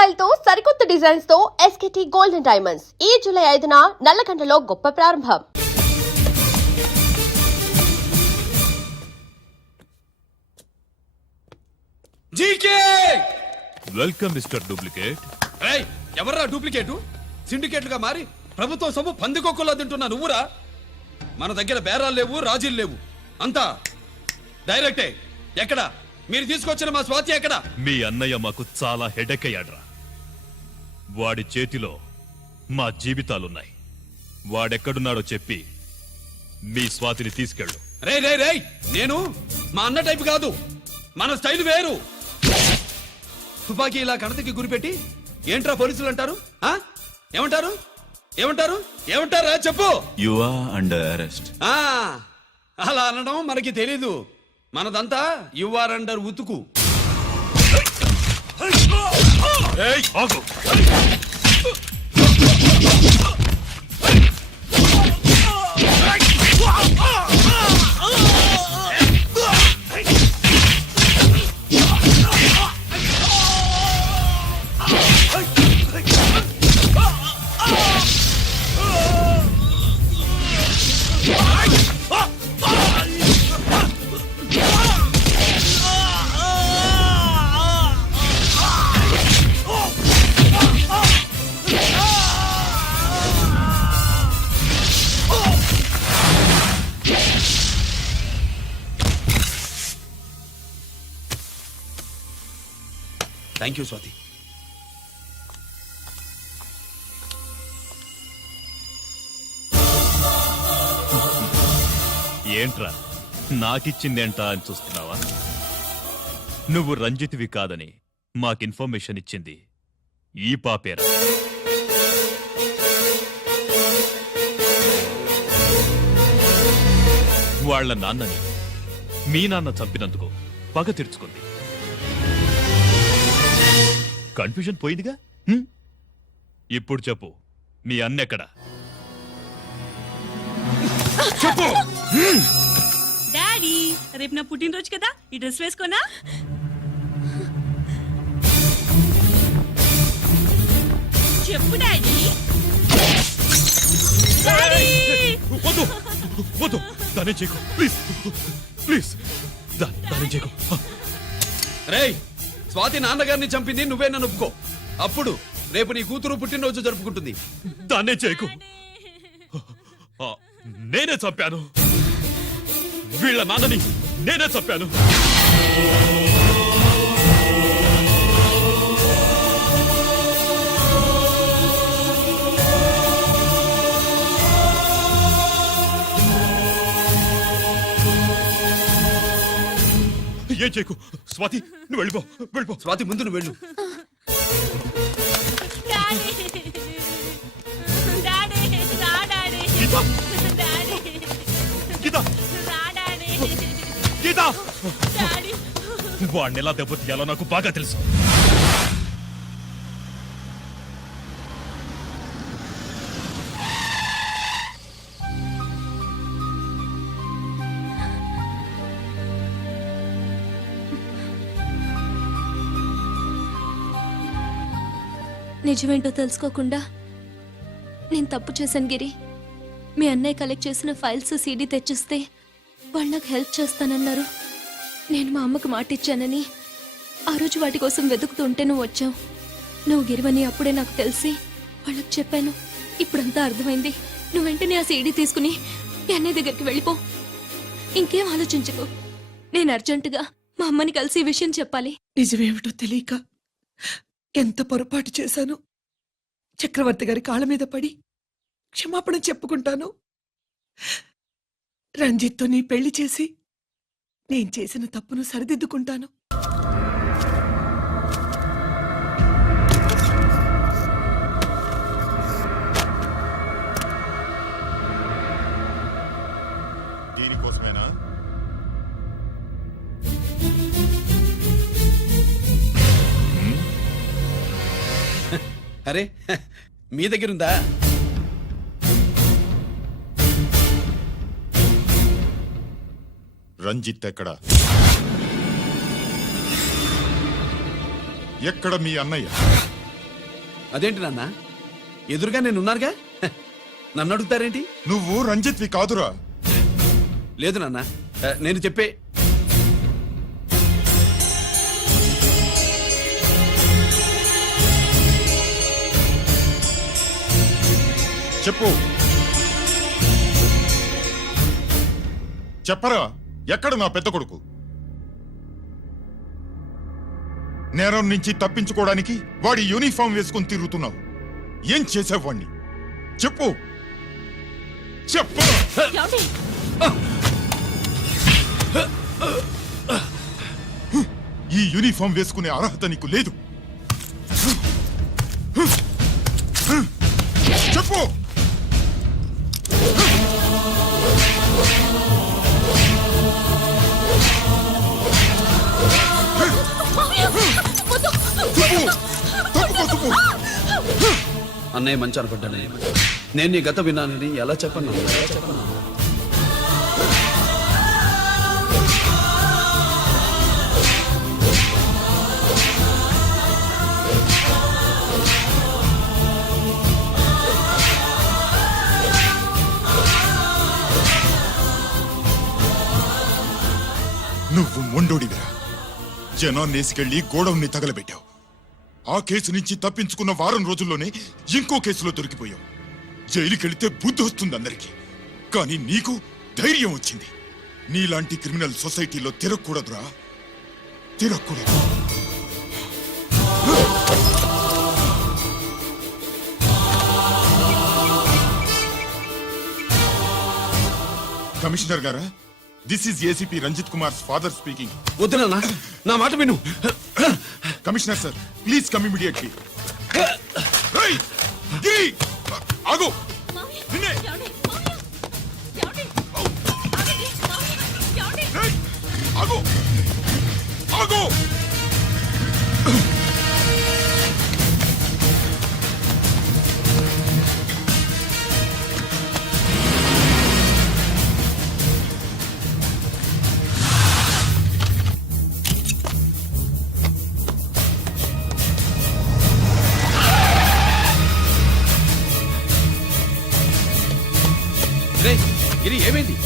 Style తో సరికొత్త designs తో ఎస్కేటీ గోల్డెన్ డైమండ్స్ ఈ జూలై 5న నల్లకండలో గొప్ప ప్రారంభం. GK welcome mister duplicate. ఏయ్ ఎవర్రా డూప్లికేటు? సిండికేట్లుగా మారి ప్రభుత్వం సొమ్ము పందికొక్కులా తింటున్నా నువ్వురా. మన దగ్గర బేరాలు లేవు, రాజీలు లేవు, అంతా డైరెక్టే. ఎక్కడ మీరు తీసుకొచ్చిన మా స్వాతి ఎక్కడ? మీ అన్నయ్య మాకు చాలా హెడేక్ అయ్యాడ్రా. వాడి చేతిలో మా జీవితాలున్నాయి. వాడెక్కడున్నాడో చెప్పి మీ స్వాతిని తీసుకెళ్ళు. రే రే రే నేను మా అన్న టైపు కాదు, మన స్టైల్ వేరు. తుపాకీ ఇలా కణతకి గురిపెట్టి ఏంట్రా పోలీసులు అంటారు? ఏమంటారు ఏమంటారు ఏమంటారా చెప్పు. You are under arrest. అలా అనడం మనకి తెలీదు. మనదంతా యు ఆర్ అండర్ ఉతుకు. ఆగు. Thank you Swathi. ఏంట్రా నాకిచ్చిందేంట అని చూస్తున్నావా? నువ్వు రంజిత్వి కాదని మాకు ఇన్ఫర్మేషన్ ఇచ్చింది ఈ పాపేరా. వాళ్ల నాన్నని మీ నాన్న చంపినందుకు పగ తీర్చుకుంది. కన్ఫ్యూజన్ పోయిందిగా. ఇప్పుడు చెప్పు, మీ అన్నెక్కడా? చెప్పు. డాడీ, రేపు నా పుట్టినరోజు కదా, ఈ డ్రెస్ వేసుకోనా? చెప్పు డాడీ. వద్దు వద్దు, దానే చేయకు ప్లీజ్ ప్లీజ్, దానే చేయకు. రేయ్, స్వాతి నాన్నగారిని చంపింది నువ్వేనని ఒప్పుకో. అప్పుడు రేపు నీ కూతురు పుట్టినరోజు జరుపుకుంటుంది. దాన్నే చేయకు. నేనే చంపాను, వీళ్ళ నాన్నని నేనే చంపాను. ఏం చేయకు స్వాతి, నువ్వు వెళ్ళిపో వెళ్ళిపో. స్వాతి ముందు నువ్వు వెళ్ళు. డాడీ, డాడీ, రా డాడీ. గీత, డాడీ, గీత, రా డాడీ. గీత. డాడీ, వాడిని ఎలా దెబ్బతీయాలో నాకు బాగా తెలుసు. నిజమేంటో తెలుసుకోకుండా నేను తప్పు చేశాను గిరి. మీ అన్నయ్య కలెక్ట్ చేసిన ఫైల్స్ సీడీ తెచ్చిస్తే వాళ్ళు నాకు హెల్ప్ చేస్తానన్నారు. నేను మా అమ్మకు మాట ఇచ్చానని ఆ రోజు వాటి కోసం వెతుకుతుంటే నువ్వు వచ్చావు. నువ్వు గిరివని అప్పుడే నాకు తెలిసి వాళ్ళకి చెప్పాను. ఇప్పుడంతా అర్థమైంది. నువ్వు వెంటనే ఆ సీడీ తీసుకుని మీ అన్నయ్య దగ్గరికి వెళ్ళిపో. ఇంకేం ఆలోచించకు. నేను అర్జెంటుగా మా అమ్మని కలిసి ఈ విషయం చెప్పాలి. నిజమేమిటో తెలియక ఎంత పొరపాటు చేశాను. చక్రవర్తి గారి కాళ్ళ మీద పడి క్షమాపణ చెప్పుకుంటాను. రంజిత్తో నీ పెళ్లి చేసి నేను చేసిన తప్పును సరిదిద్దుకుంటాను. దీనికోసమేనా? అరే మీ దగ్గరుందా? రంజిత్ ఎక్కడా? ఎక్కడ మీ అన్నయ్య? అదేంటి నాన్న ఎదురుగా నేను ఉన్నానుగా నన్ను అడుగుతారేంటి? నువ్వు రంజిత్వి కాదురా. లేదు నాన్న నేను చెప్పే చెప్పు. చెప్పరా, ఎక్కడ నా పెద్ద కొడుకు? నేరం నుంచి తప్పించుకోవడానికి వాడి యూనిఫామ్ వేసుకుని తిరుగుతున్నావు. ఏం చేసావు వాణ్ణి? చెప్పు చెప్పు. ఏమండి? ఈ యూనిఫామ్ వేసుకునే అర్హత నీకు లేదు. చెప్పు. అన్నయ్య మంచి అనుకుంటానే. నేను నీ గత విన్నానని ఎలా చెప్పను? నువ్వు మొండోడివిరా. జనాన్నేసుకెళ్లి గోడౌన్ని తగలబెట్టావు. ఆ కేసు నుంచి తప్పించుకున్న వారం రోజుల్లోనే ఇంకో కేసులో దొరికిపోయావు. జైలుకెళ్తే బుద్ధి వస్తుంది అందరికీ, కానీ నీకు ధైర్యం వచ్చింది. నీలాంటి క్రిమినల్ సొసైటీలో తిరగకూడదురా, తిరగకూడదు. కమిషనర్ గారా, this is ACP Ranjith Kumar father speaking. వద్దు నాన్న, నా మాట విను. Commissioner sir, please come immediately. ఆగు. నిన్నే. ఏయ్, ఆగు. ఆగు. రేయ్, గిరి ఏమైంది?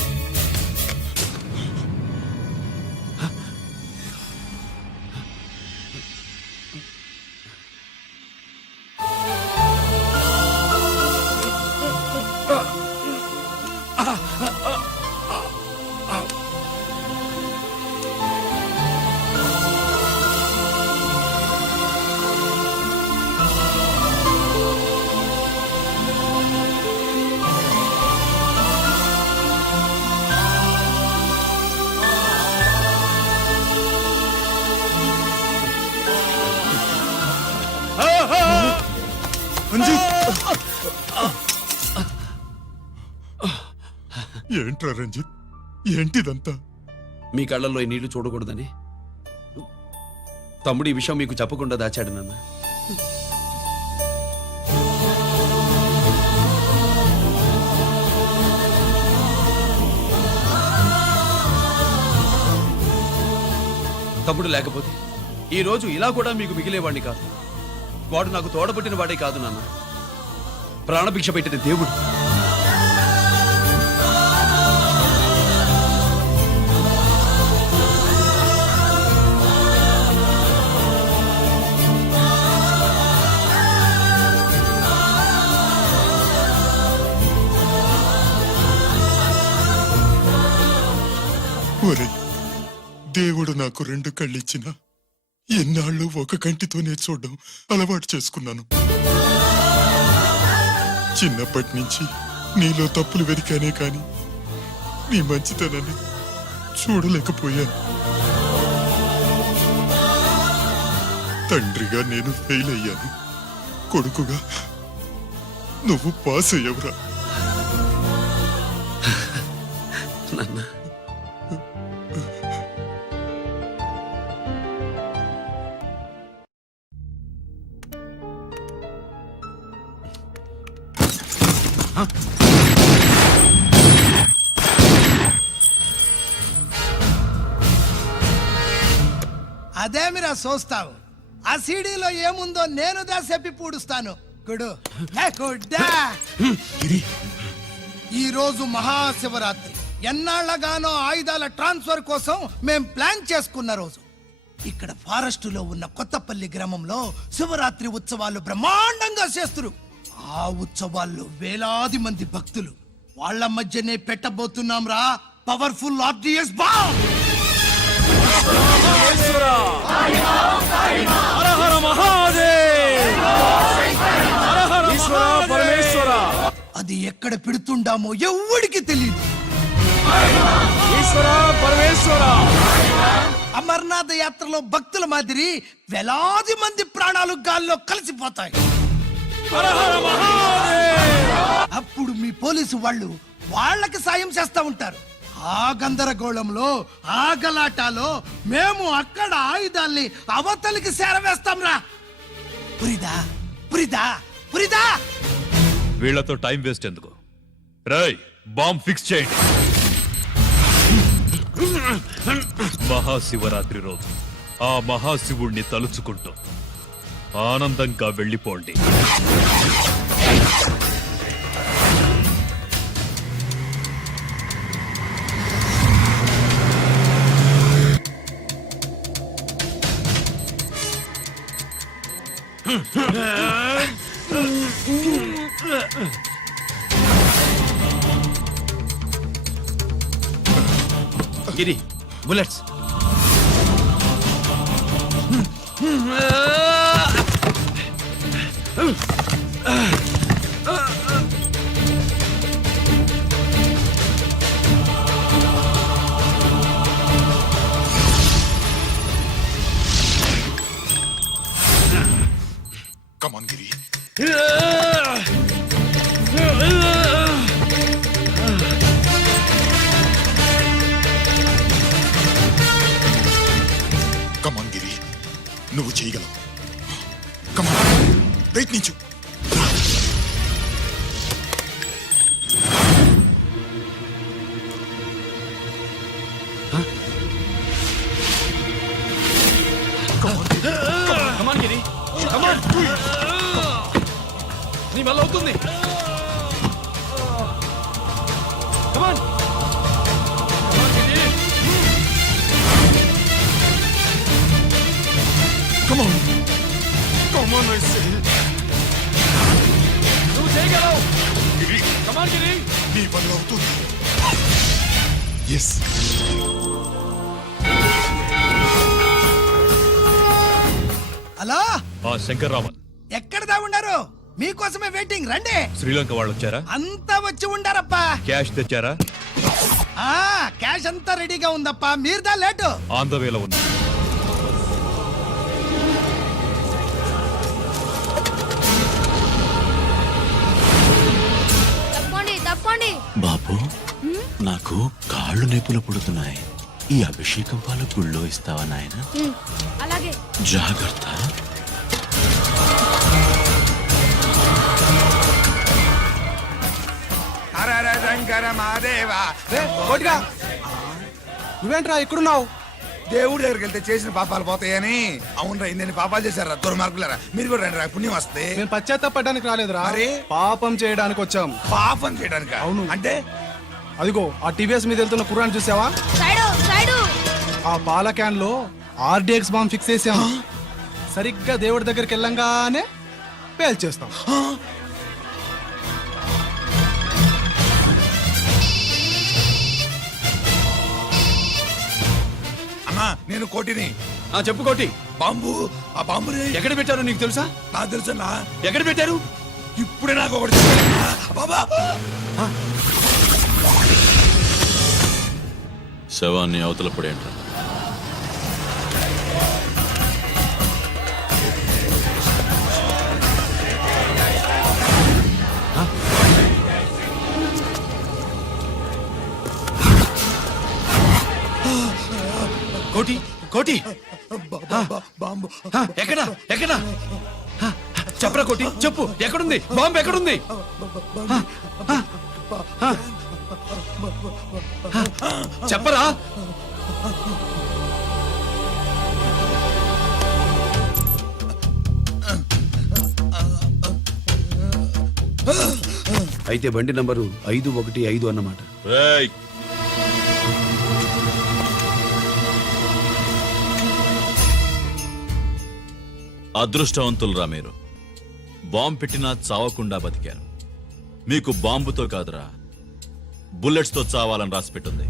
ఏంట్రా రంజిత్, ఏంటిదంతా? మీ కళ్ళల్లో ఈ నీళ్లు చూడకూడదని తమ్ముడు ఈ విషయం మీకు చెప్పకుండా దాచాడు నాన్న. తమ్ముడు లేకపోతే ఈ రోజు ఇలా కూడా మీకు మిగిలేవాడిని కాదు. వాడు నాకు తోడబుట్టిన వాడే కాదు నాన్న, ప్రాణభిక్ష పెట్టిన దేవుడు. ఒరేయ్, దేవుడు నాకు 2 కళ్ళిచ్చినా ఎన్నాళ్ళు ఒక కంటితోనే చూడడం అలవాటు చేసుకున్నాను. చిన్నప్పటి నుంచి నీలో తప్పులు వెతికానే కాని నీ మంచితనాన్ని చూడలేకపోయాను. తండ్రిగా నేను ఫెయిల్ అయ్యాను, కొడుకుగా నువ్వు పాస్ అయ్యవురా. నాన్న, అదే మీరా చూస్తావు. ఆ సీడీలో ఏముందో నేనుదా చెప్పి పూడుస్తాను గుడు ఏ గుడ్డా. ఈ రోజు మహాశివరాత్రి. ఎన్నాళ్లగానో ఆయుధాల ట్రాన్స్ఫర్ కోసం మేం ప్లాన్ చేసుకున్న రోజు. ఇక్కడ ఫారెస్టులో ఉన్న కొత్తపల్లి గ్రామంలో శివరాత్రి ఉత్సవాలు బ్రహ్మాండంగా చేస్తురు. ఆ ఉత్సవాల్లో వేలాది మంది భక్తులు. వాళ్ళ మధ్యనే పెట్టబోతున్నాం రా పవర్ఫుల్ ఆర్డిఎస్ బాంబ్. అది ఎక్కడ పెడుతుండామో ఎవ్వడికి తెలియదు. అమర్నాథ్ యాత్రలో భక్తుల మాదిరి వేలాది మంది ప్రాణాలు గాల్లో కలిసిపోతాయి. అప్పుడు మీ పోలీసు వాళ్ళు వాళ్ళకి సాయం చేస్తా ఉంటారు. ఆ గందరగోళంలో ఆ గలాటాలో మేము అక్కడ ఆయుధాల్ని అవతలికి చేరవేస్తాం రా. పురిదా పురిదా పురిదా. వీళ్లతో టైం వేస్ట్ ఎందుకు? రాయ్, బాంబ్ ఫిక్స్ చేయండి. మహాశివరాత్రి రోజు ఆ మహాశివుణ్ణి తలుచుకుంటూ ఆనందంగా వెళ్ళిపోండి. గిరి, బుల్లెట్స్. కమాన్ గిరి. కమాన్ గిరి, నువ్వు చేయగలవు. కమాన్, ప్రయత్నించు. కమాన్ గిరి, కమాన్. నీ వల్ల అవుతుంది. కమాన్. Come on. Come on, I say. నువ్వు చేయగలవు. గిరి, కమాన్ గిరి. నీ వల్ల అవుతుంది. ఎస్. హలో, ఆ శంకర్రామన్, ఎక్కడ దాగుండారు? మీకోసమే వెయిటింగ్. రండి. శ్రీలంక వాళ్ళు వచ్చారా? అంతా వచ్చి ఉండారప్పా. క్యాష్ తెచ్చారా? ఆ క్యాష్ అంతా రెడీగా ఉందప్పా. మీరుదా లేటు. ఆన్ ద వేలో ఉంది. బాబు, నాకు కాళ్ళు నొప్పులు పుడుతున్నాయి. ఈ అభిషేకం పాలు గుళ్ళో ఇస్తావా నాయన? అలాగే. జాగ్రత్త. శంకర మాదేవా. నువ్వేంట్రా ఇక్కడున్నావు? దేవుడి దగ్గరికి వెళ్తే చేసిన పాపాలు పోతాయని. అవునరా, ఇన్ని పాపాలు చేశారా దుర్మార్గులరా. మీరు కూడా రండి రా, పుణ్యం వస్తే. నేను పశ్చాత్తాపడడానికి రాలేదురా, మరి? పాపం చేయడానికి వచ్చాం. పాపం చేయడానికి? అవును. అంటే అదిగో ఆ టీవీఎస్ మీద వెళ్తున్న కుర్రాన్ని చూసావా? ఆ పాల క్యాన్ లో ఆర్డిఎక్స్ బాంబ్ ఫిక్స్ చేసాం. సరిగ్గా దేవుడి దగ్గరికి వెళ్ళంగానే పేల్చేస్తాం. అమ్మా, నేను కోటిని. చెప్పు కోటి. బాంబు, ఆ బాంబుని ఎక్కడ పెట్టారో నీకు తెలుసా? నాకు తెలుసన్నా. ఎక్కడ పెట్టారు? ఇప్పుడే నాకు ఒకటి చెప్పారన్నా. బాబా, శవాన్ని అవతల పడేయండి. కోటి, కోటి. బాంబు ఎక్కడ ఎక్కడ చెప్పరా కోటి, చెప్పు. ఎక్కడుంది బాంబు? ఎక్కడుంది? చెప్పరా. అయితే బండి నంబరు 515 అన్నమాట. రేయ్, అదృష్టవంతులురా మీరు. బాంబు పెట్టినా చావకుండా బతికారు. మీకు బాంబుతో కాదురా, బుల్లెట్స్తో చావాలని రాసి పెట్టుంది.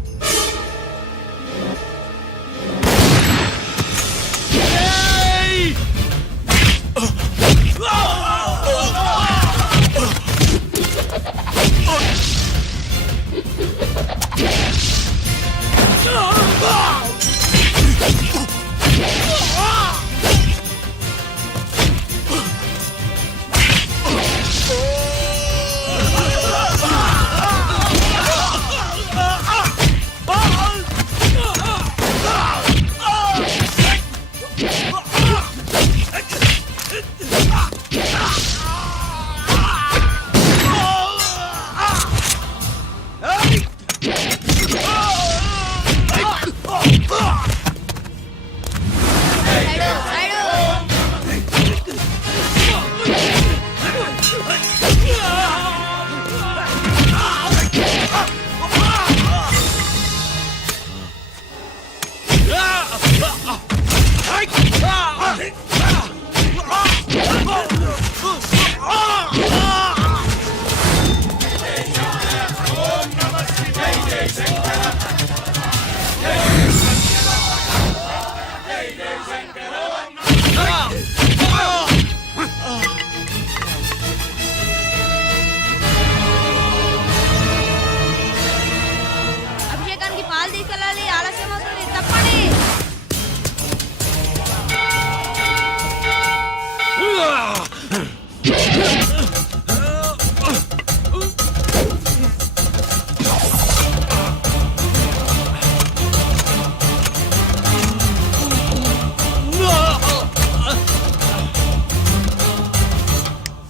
అభిషేకానికి పాలు తీసుకెళ్ళాలి, ఆలస్యం అవుతుంది, తప్పండి.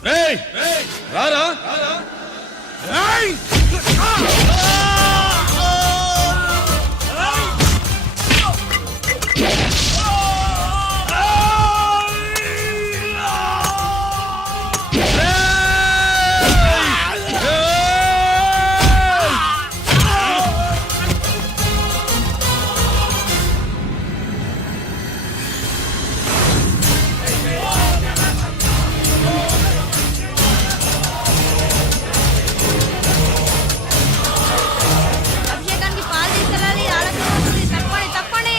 రేయ్, రారా. అభిషేకానికి పాలు తీసుకెళ్ళాలి, ఆలస్యం అవుతుంది, తప్పండి, తప్పండి.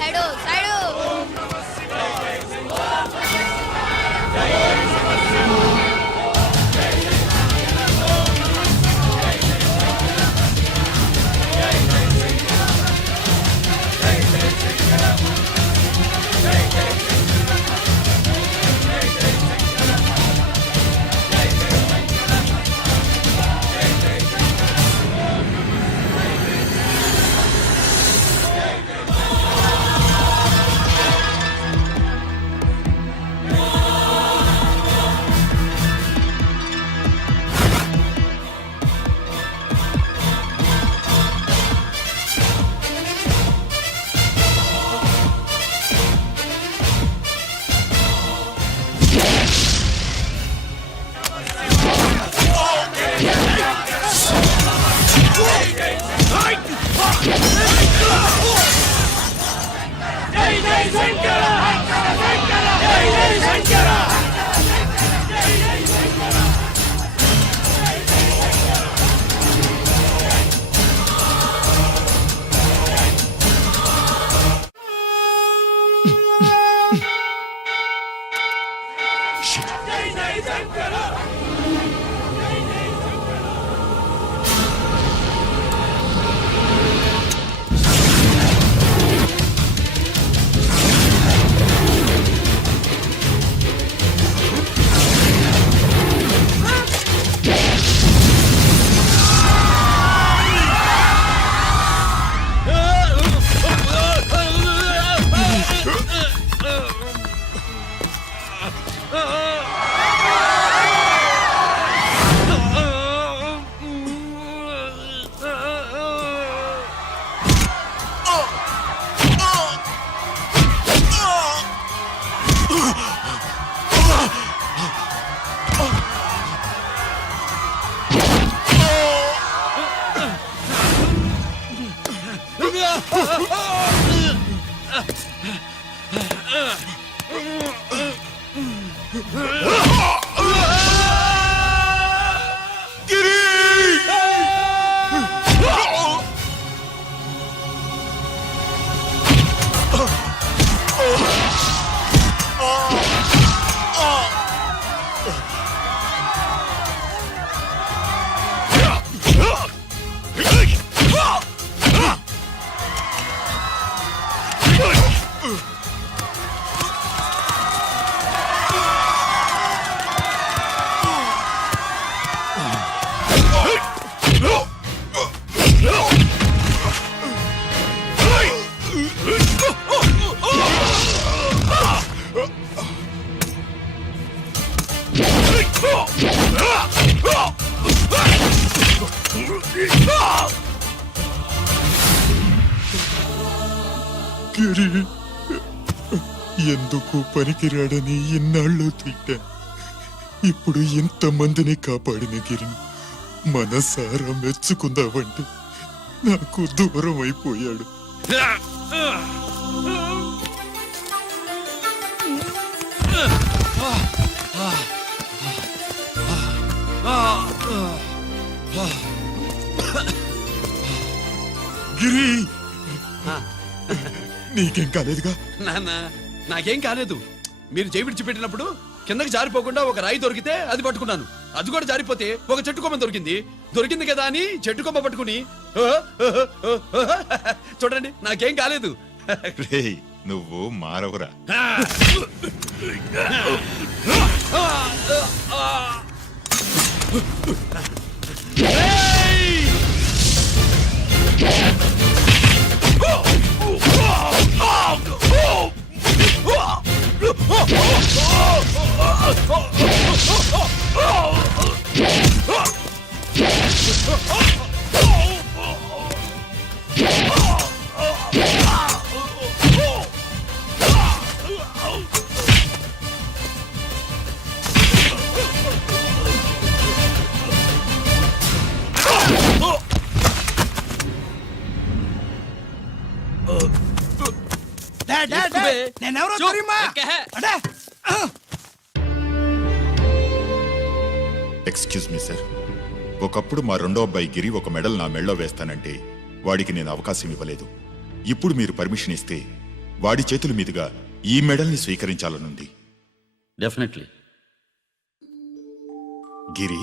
Side, side. గిరి, ఎందుకు పనికిరాడని ఇన్నాళ్ళు తిట్టా. ఇప్పుడు ఎంతమందిని కాపాడిన గిరిని మనసారా మెచ్చుకుందామంటే నాకు దూరం అయిపోయాడు. గిరి, నీకేం కాలేదుగా? నాన్న నాకేం కాలేదు. మీరు చేయి విడిచిపెట్టినప్పుడు కిందకి జారిపోకుండా ఒక రాయి దొరికితే అది పట్టుకున్నాను. అది కూడా జారిపోతే ఒక చెట్టు కొమ్మ దొరికింది కదా అని చెట్టు కొమ్మ పట్టుకుని చూడండి నాకేం కాలేదు. రేయ్, నువ్వు మారవురా. నేనెవరో తెలియమా? అడే, ఎక్స్క్యూజ్ మీ సార్, ఒకప్పుడు మా రెండో అబ్బాయి గిరి ఒక మెడల్ నా మెడలో వేస్తానంటే వాడికి నేను అవకాశం ఇవ్వలేదు. ఇప్పుడు మీరు పర్మిషన్ ఇస్తే వాడి చేతుల మీదుగా ఈ మెడల్ని స్వీకరించాలనుంది. డెఫినెట్లీ. గిరి,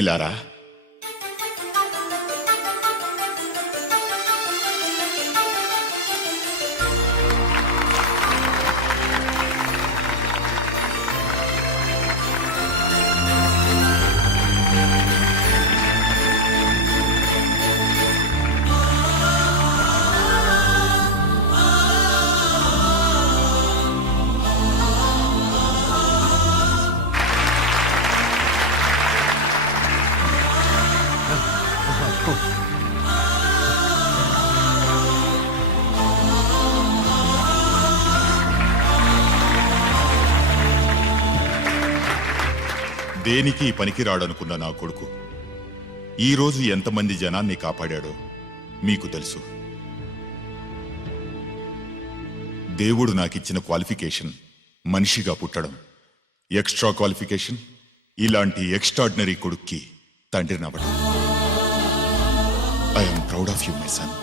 ఇలారా. దేనికి పనికి రాడనుకున్న నా కొడుకు ఈరోజు ఎంతమంది జనాన్ని కాపాడాడో మీకు తెలుసు. దేవుడు నాకిచ్చిన క్వాలిఫికేషన్ మనిషిగా పుట్టడం, ఎక్స్ట్రా క్వాలిఫికేషన్ ఇలాంటి ఎక్స్ట్రాడినరీ కొడుక్కి తండ్రినవ్వడం. I'm proud of you my sun.